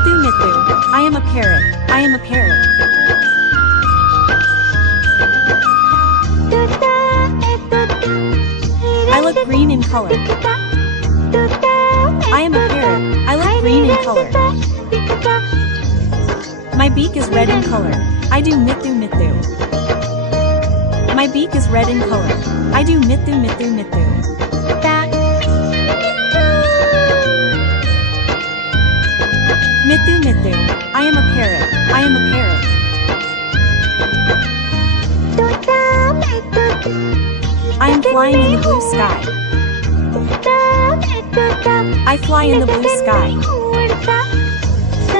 Mithu mithu. I am a parrot. I am a parrot. I look green in color. I am a parrot. I look green in color. My beak is red in color. I do mithu mithu. My beak is red in color. I do mithu mithu mithu. Mithu mithu. I am a parrot. I am a parrot. I am flying in the blue sky. I fly in the blue sky.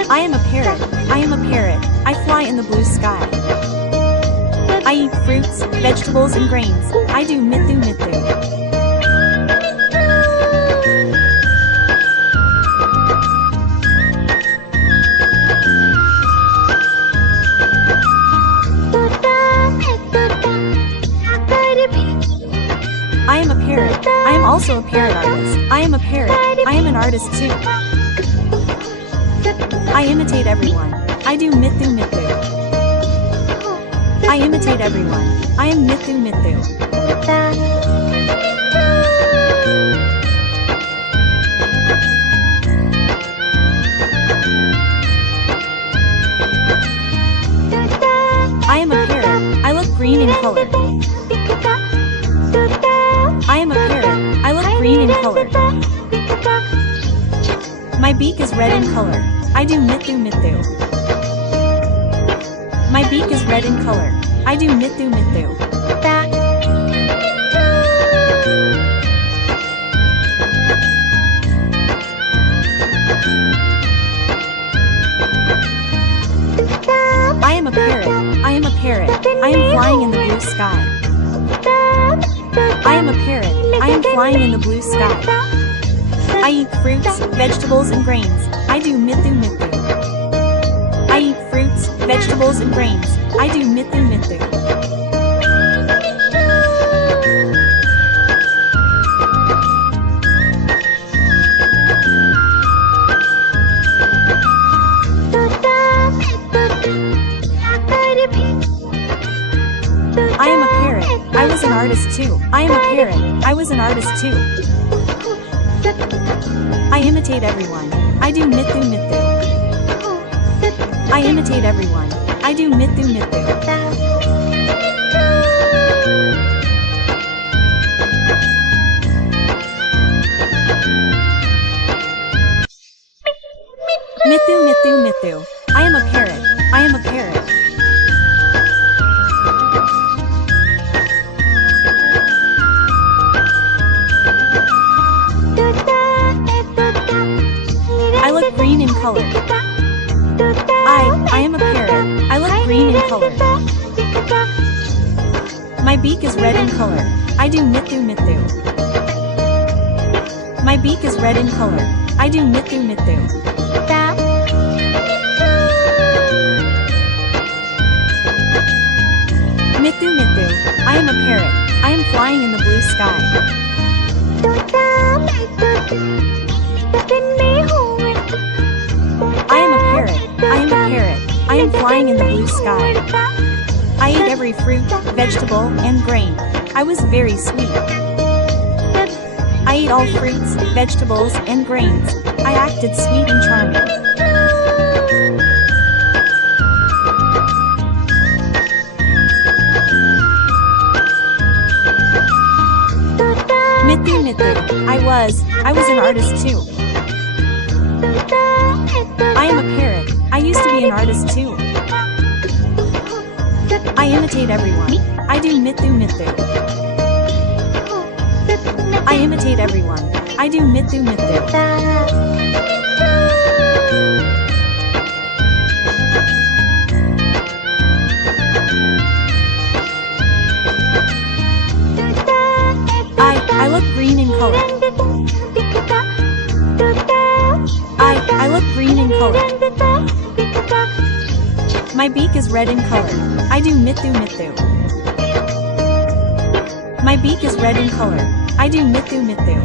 I am a parrot. I am a parrot. I fly in the blue sky. I eat fruits, vegetables and grains. I do mithu mithu. I am a parrot. I am also a parrot artist. I am a parrot. I am an artist too. I imitate everyone. I do mithu mithu. I imitate everyone. I am mithu mithu. I am a parrot. I look green in color. I am a parrot. I look green in color. My beak is red in color. I do mithu mithu. My beak is red in color. I do mithu mithu. I am a parrot. I am a parrot. I am flying in the blue sky. I am a parrot. I am flying in the blue sky. I eat fruits, vegetables and grains. I do mithu mithu. I eat fruits, vegetables and grains. I do mithu mithu. I am a parrot. I was an artist too. I am a parrot. I was an artist too. I imitate everyone. I do mithu mithu. I imitate everyone. I do mithu mithu. Mithu mithu mithu. I am a parrot. I am a parrot. I look green in color. I am a parrot. I look green in color. My beak is red in color. I do mithu mithu. My beak is red in color. I do mithu mithu. Mithu mithu. I am a parrot. I am flying in the blue sky. I am a parrot. I am a parrot. I am flying in the blue sky. I ate every fruit, vegetable, and grain. I was very sweet. I ate all fruits, vegetables, and grains. I acted sweet and charming. Mithu mithu. I was an artist too. I am a parrot. I used to be an artist too. I imitate everyone. I do mithu mithu. I imitate everyone. I do mithu mithu. I look green in color. I look green in color. My beak is red in color. I do mithu mithu. My beak is red in color. I do mithu mithu.